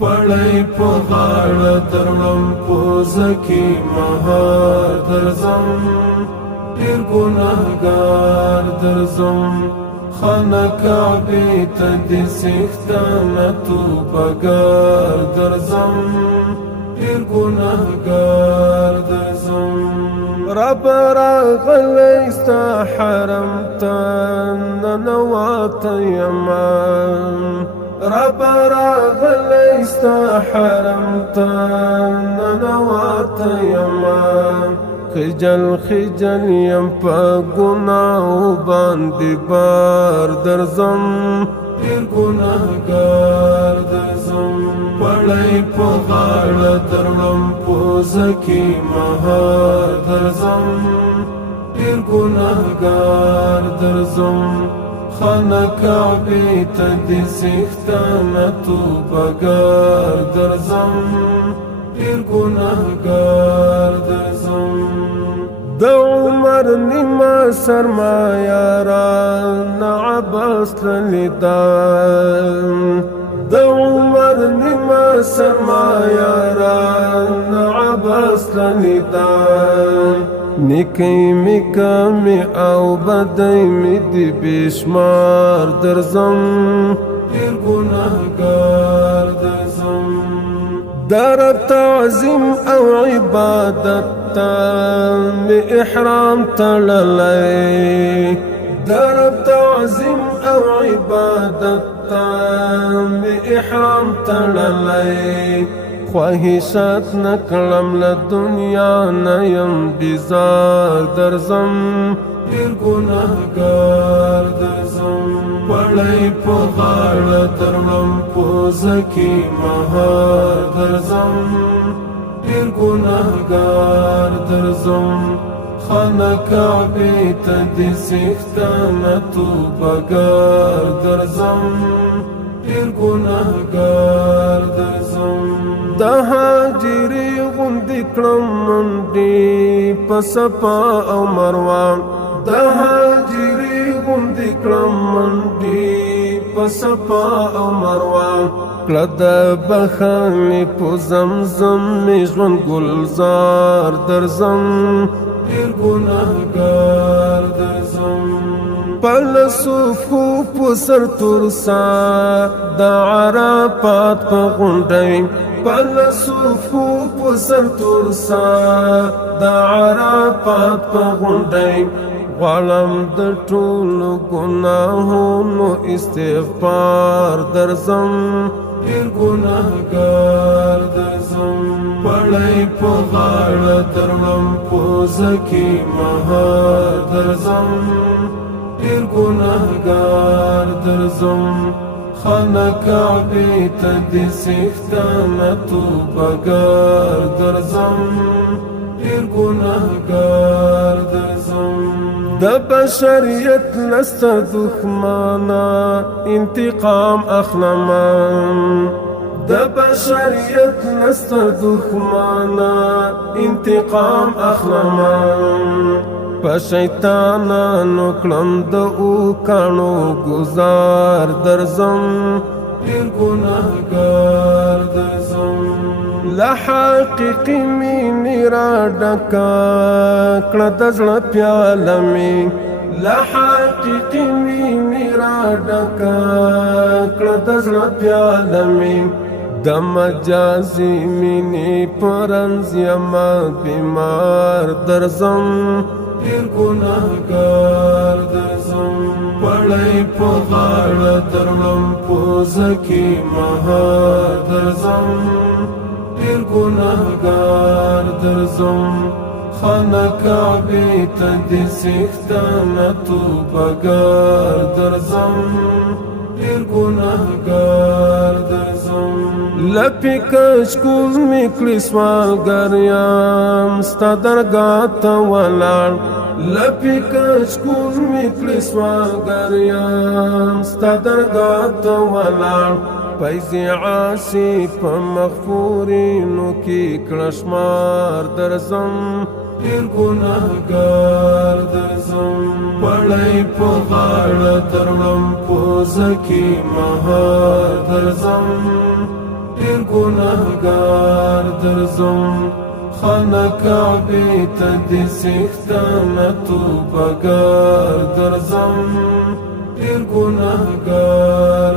پړی په غاړه درړم پوزه کې مهار درځم ډېر ګناهګار درځم خانه کعبې ته دې څښتنه توبهګار درځم ډېر ګناهګار درځم رب راغلی ستا حرم ته ننوتی یمه رب راغلی ستا حرم ته ننوتی یمه خجل خجل یم په ګناهو باندې بار درځم ډېر ګناهګار درځم پړی په غاړه درړم پوزه کې مهار درځم ډېر ګناهګار درځم خانه کعبې ته دې څښتنه توبهګار درځم ډېر ګناهګار درځم د عمر نیمه سرمایه رانه عباس تللې ده د عمر نیمه سرمایه رانه عباس تللې ده نیکی می کمی او بدی می دی بشمار درځم ډېر ګناهګار درځم در تعظیم او عبادت ته می احرام تړلی در تعظیم او عبادت ته می احرام تړلی خواهشات نکړم له دنیا نه یم بیزار درځم ډېر ګناهګار درځم پړی په غاړه درړم پوزه کې مهار درځم ډېر ګناهګار درځم خانه کعبې ته دې څښتنه توبهګار درځم ډېر ګناهګار درځم د هاجرې غوندې کړم منډې په صفا او مروه د هاجرې غوندې کړم منډې په صفا او مروه کړه د بخښنې په زمزم مې ژوند ګلزار درځم ډېر ګناهګار درځم پل صفوف سر ترسا د عرفات په غونډۍ پل صفوف سر ترسا د عرفات په غونډۍ غواړم د ټولو ګناهونو استغفار درځم ډېر ګناهګار درځم پړی په غاړه درړم پوزه کې مهار درځم ډېر ګناهګار درځم خانه کعبې ته دې څښتنه توبهګار درځم ډېر ګناهګار درځم د بشریت لسته دښمنه انتقام اخلمه د بشریت لسته دښمنه انتقام اخلمه په شیطانانو کړم د اوکاڼو ګزار درځم ډېر ګناهګار درځم له حقیقي مینې راډکه کړه د زړه پیاله مې له حقیقي مینې راډکه کړه د زړه پیاله مې د مجازي مینې په رنځ یمه بیمار درځم ډېر ګناهګار درځم پړی په غاړه درړم پوزه کې مهار درځم ډېر ګناهګار درځم خانه کعبې ته دې څښتنه توبهګار درځم ډېر ګناهګار درځم لپې کشکول مې کړې سوالګر یم ستا درګاه ته ولاړ لپې کشکول مې کړې سوالګر یم ستا درګاه ته ولاړ فیض عاصی په مغفورینو کې کړه شمار درځم ډېر ګناهګار درځم پړی په غاړه درړم پوزه کې مهار درځم ډیر ګناهګار درځم خانه کعبې ته دې څښتنه توبهګار درځم ډیر ګناهګار